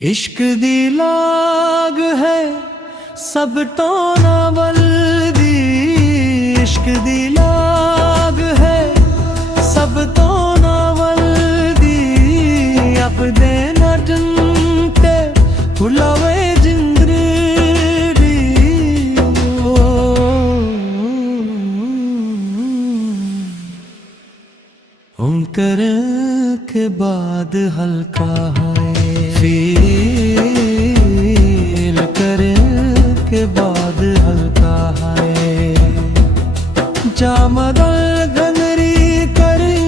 इश्क दी लाग है सब तो नावल दी। इश्क दी लाग है सब तो नावल दी। अब दे नटनते फुलावे जिंदरी दी। हम करे के बाद हल्का है फील करे के बाद हल्का है। जामदल गंगरी करी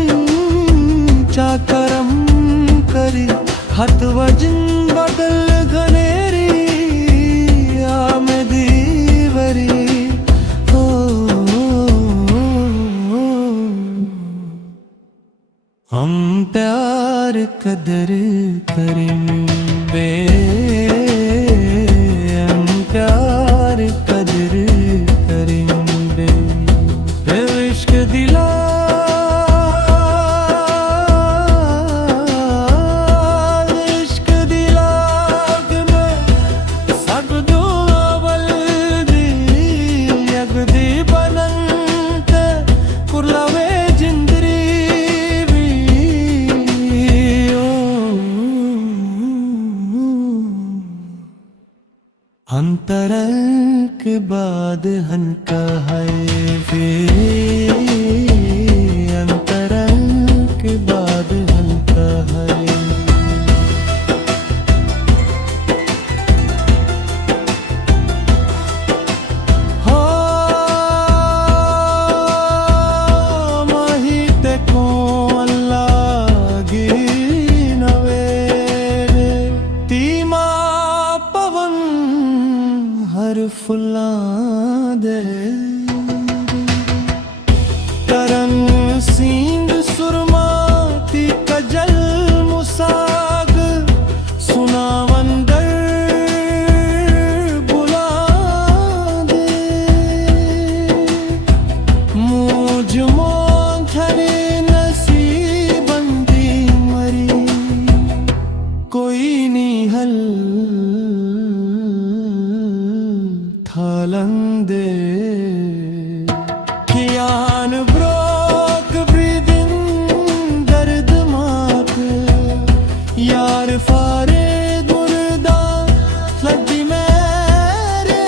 चा करम करी हत वजन बदल गनेरी आमदी वरी। हम प्यार कदर करेंगे, हम प्यार कदर करेंगे। इश्क दिला इश्क दिला में सब दुआवल दी। यगदी बनंते कुर्लावे जिंदरी अंतर के बाद हल्का है फिर अंतर के बाद हल्का है। हो माही ते को अल्लाह गी नवे तीमा पवन हर फुला दे। तरन सींग सुरमाती कजल मुसाग सुनावंदर बुला दे। मुझ मोंथरे नसीबंदी मरी कोई नहीं हल थालंदे। कियान ब्रोक ब्रीदिंग दर्द माप यार फारे दुर्दा लगी मेरे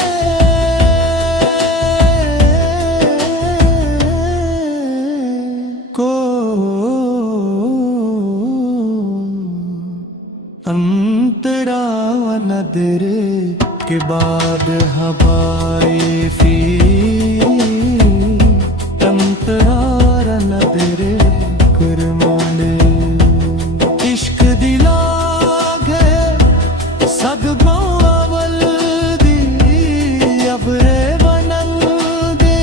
को। अंतरा नदर के बाद हवाए फील तंतरार नदर कुरमाने। इश्क दिला गए सद बावल दी। अब रे बनल दे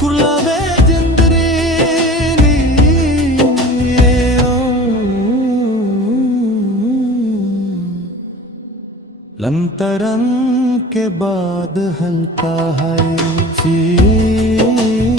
कुर्लावे जिंदरी नी। लंतरन के बाद हल्का है फिर